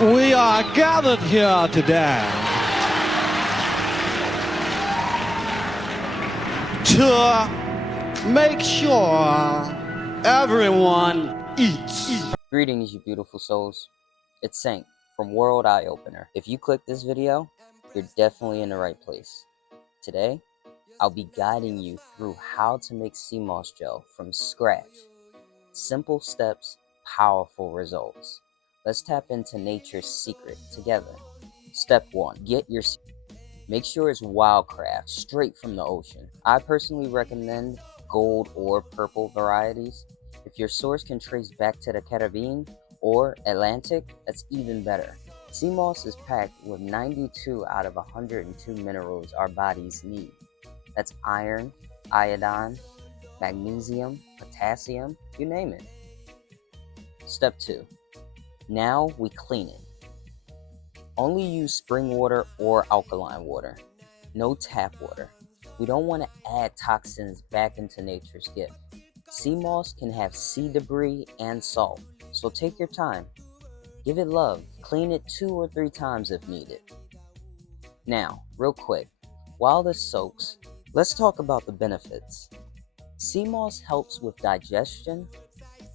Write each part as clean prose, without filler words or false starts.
We are gathered here today to make sure everyone eats. Greetings, you beautiful souls. It's Saint from World Eye Opener. If you click this video, you're definitely in the right place. Today, I'll be guiding you through how to make sea moss gel from scratch. Simple steps, powerful results. Let's tap into nature's secret together. Step 1. Get your sea. Make sure it's wildcraft, straight from the ocean. I personally recommend gold or purple varieties. If your source can trace back to the Caribbean or Atlantic, that's even better. Sea moss is packed with 92 out of 102 minerals our bodies need. That's iron, iodine, magnesium, potassium, you name it. Step 2. Now we clean it. Only use spring water or alkaline water. No tap water. We don't want to add toxins back into nature's gift. Sea moss can have sea debris and salt, so take your time. Give it love. Clean it 2 or 3 times if needed. Now, real quick, while this soaks, let's talk about the benefits. Sea moss helps with digestion,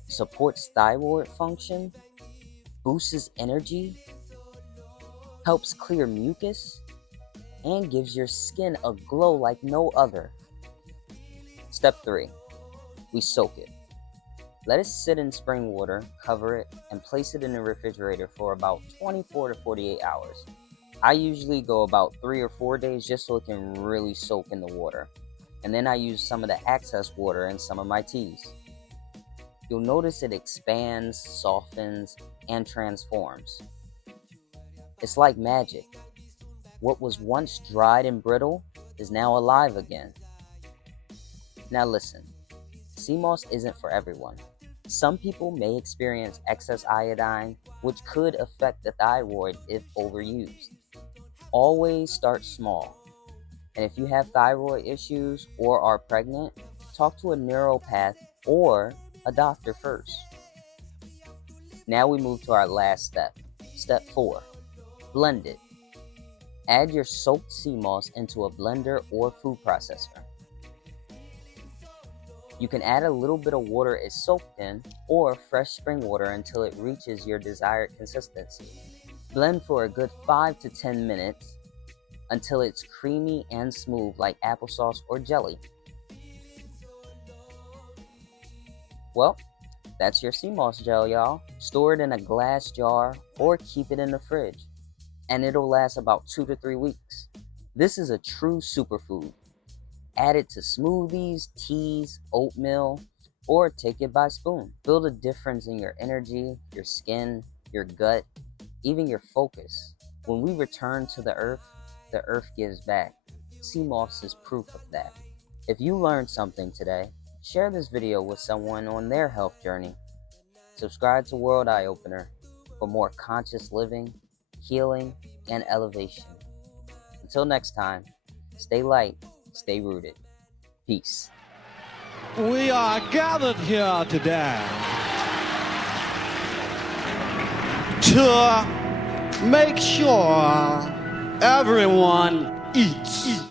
supports thyroid function, boosts energy, helps clear mucus, and gives your skin a glow like no other. Step 3. We soak it. Let it sit in spring water, cover it, and place it in the refrigerator for about 24 to 48 hours. I usually go about 3 or 4 days just so it can really soak in the water. And then I use some of the excess water in some of my teas. You'll notice it expands, softens, and transforms. It's like magic. What was once dried and brittle is now alive again. Now listen, sea moss isn't for everyone. Some people may experience excess iodine, which could affect the thyroid if overused. Always start small. And if you have thyroid issues or are pregnant, talk to a neuropath or a doctor first. Now we move to our last step. Step 4. Blend it. Add your soaked sea moss into a blender or food processor. You can add a little bit of water it's soaked in or fresh spring water until it reaches your desired consistency. Blend for a good 5 to 10 minutes until it's creamy and smooth like applesauce or jelly. Well, that's your sea moss gel, y'all. Store it in a glass jar or keep it in the fridge, and it'll last about 2 to 3 weeks. This is a true superfood. Add it to smoothies, teas, oatmeal, or take it by spoon. Feel the difference in your energy, your skin, your gut, even your focus. When we return to the earth gives back. Sea moss is proof of that. If you learned something today, share this video with someone on their health journey. Subscribe to World Eye Opener for more conscious living, healing, and elevation. Until next time, stay light, stay rooted. Peace. We are gathered here today to make sure everyone eats.